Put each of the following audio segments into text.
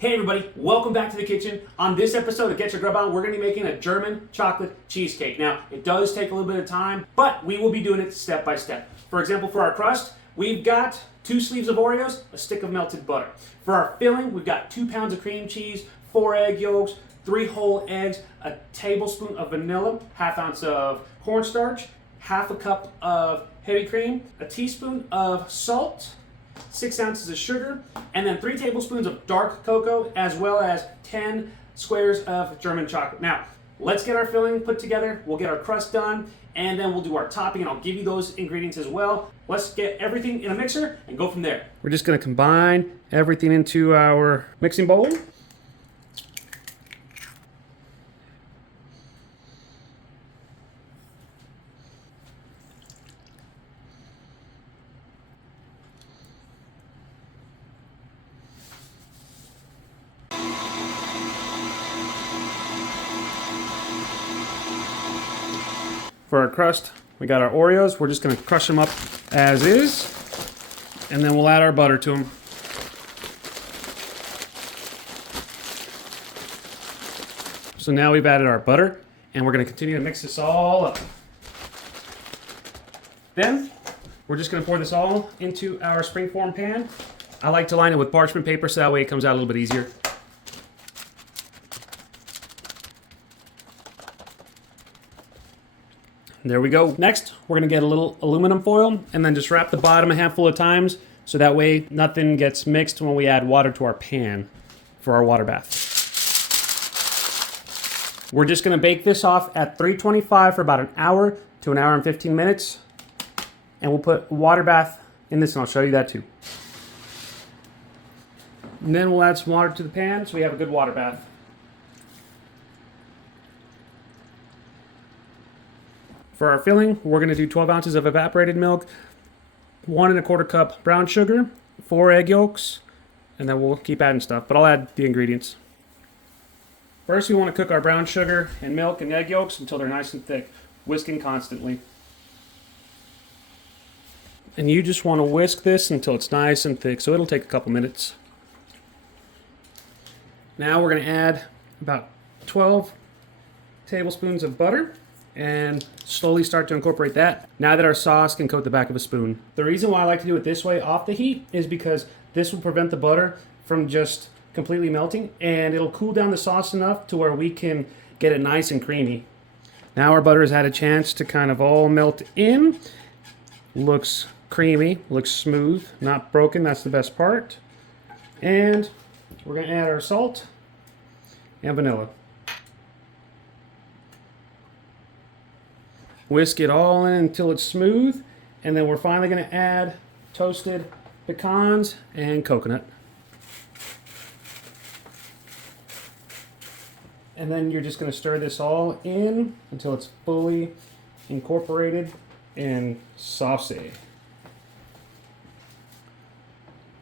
Hey everybody, welcome back to the kitchen. On this episode of Get Your Grub On, we're going to be making a German chocolate cheesecake. Now, it does take a little bit of time, but we will be doing it step by step. For example, for our crust, we've got 2 sleeves of Oreos, a stick of melted butter. For our filling, we've got 2 pounds of cream cheese, 4 egg yolks, 3 whole eggs, a tablespoon of vanilla, ½ ounce of cornstarch, ½ cup of heavy cream, a teaspoon of salt, 6 ounces of sugar, and then 3 tablespoons of dark cocoa, as well as 10 squares of German chocolate. Now, let's get our filling put together, we'll get our crust done, and then we'll do our topping, and I'll give you those ingredients as well. Let's get everything in a mixer and go from there. We're just going to combine everything into our mixing bowl. For our crust, we got our Oreos. We're just going to crush them up as is, and then we'll add our butter to them. So now we've added our butter, and we're going to continue to mix this all up. Then, we're just going to pour this all into our springform pan. I like to line it with parchment paper so that way it comes out a little bit easier. There we go. Next, we're going to get a little aluminum foil and then just wrap the bottom a handful of times so that way nothing gets mixed when we add water to our pan for our water bath. We're just going to bake this off at 325 for about an hour to an hour and 15 minutes. And we'll put water bath in this and I'll show you that too. And then we'll add some water to the pan so we have a good water bath. For our filling, we're going to do 12 ounces of evaporated milk, 1 1/4 cup brown sugar, 4 egg yolks, and then we'll keep adding stuff, but I'll add the ingredients. First, we want to cook our brown sugar and milk and egg yolks until they're nice and thick, whisking constantly. And you just want to whisk this until it's nice and thick, so it'll take a couple minutes. Now we're going to add about 12 tablespoons of butter and slowly start to incorporate that now that our sauce can coat the back of a spoon. The reason why I like to do it this way off the heat is because this will prevent the butter from just completely melting, and it'll cool down the sauce enough to where we can get it nice and creamy. Now our butter has had a chance to kind of all melt in. Looks creamy, looks smooth, not broken, that's the best part. And we're going to add our salt and vanilla. Whisk it all in until it's smooth, and then we're finally going to add toasted pecans and coconut. And then you're just going to stir this all in until it's fully incorporated and saucy.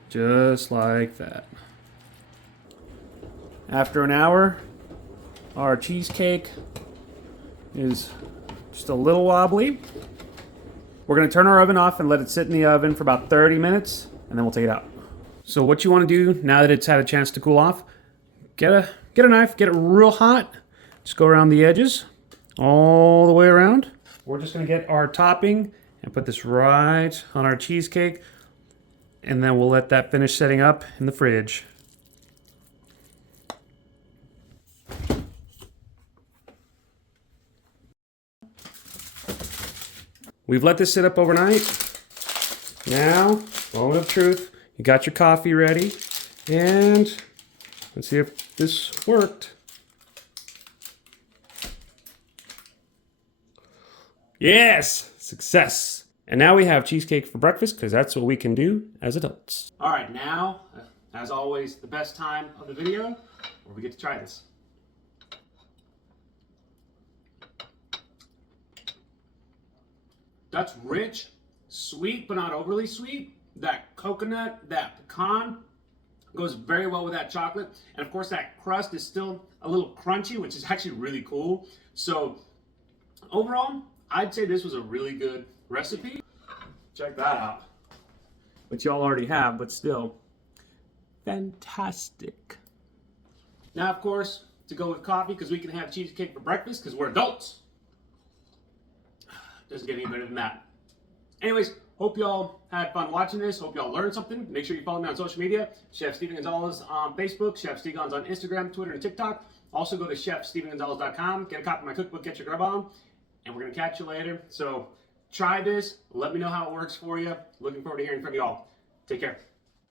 Just like that. After an hour, our cheesecake is just a little wobbly. We're going to turn our oven off and let it sit in the oven for about 30 minutes, and then we'll take it out. So what you want to do now that it's had a chance to cool off, get a knife, get it real hot, just go around the edges all the way around. We're just going to get our topping and put this right on our cheesecake, and then we'll let that finish setting up in the fridge. We've let this sit up overnight. Now, moment of truth, you got your coffee ready, and let's see if this worked. Yes, success. And now we have cheesecake for breakfast because that's what we can do as adults. All right, now, as always, the best time of the video where we get to try this. That's rich, sweet, but not overly sweet. That coconut, that pecan goes very well with that chocolate. And of course, that crust is still a little crunchy, which is actually really cool. So overall, I'd say this was a really good recipe. Check that out. Which y'all already have, but still fantastic. Now, of course, to go with coffee, because we can have cheesecake for breakfast, because we're adults. Doesn't get any better than that. Anyways, hope y'all had fun watching this. Hope y'all learned something. Make sure you follow me on social media. Chef Steven Gonzalez on Facebook, Chef Steve Gonz on Instagram, Twitter, and TikTok. Also go to chefstevengonzalez.com, get a copy of my cookbook, Get Your Grub On, and we're going to catch you later. So try this. Let me know how it works for you. Looking forward to hearing from you all. Take care.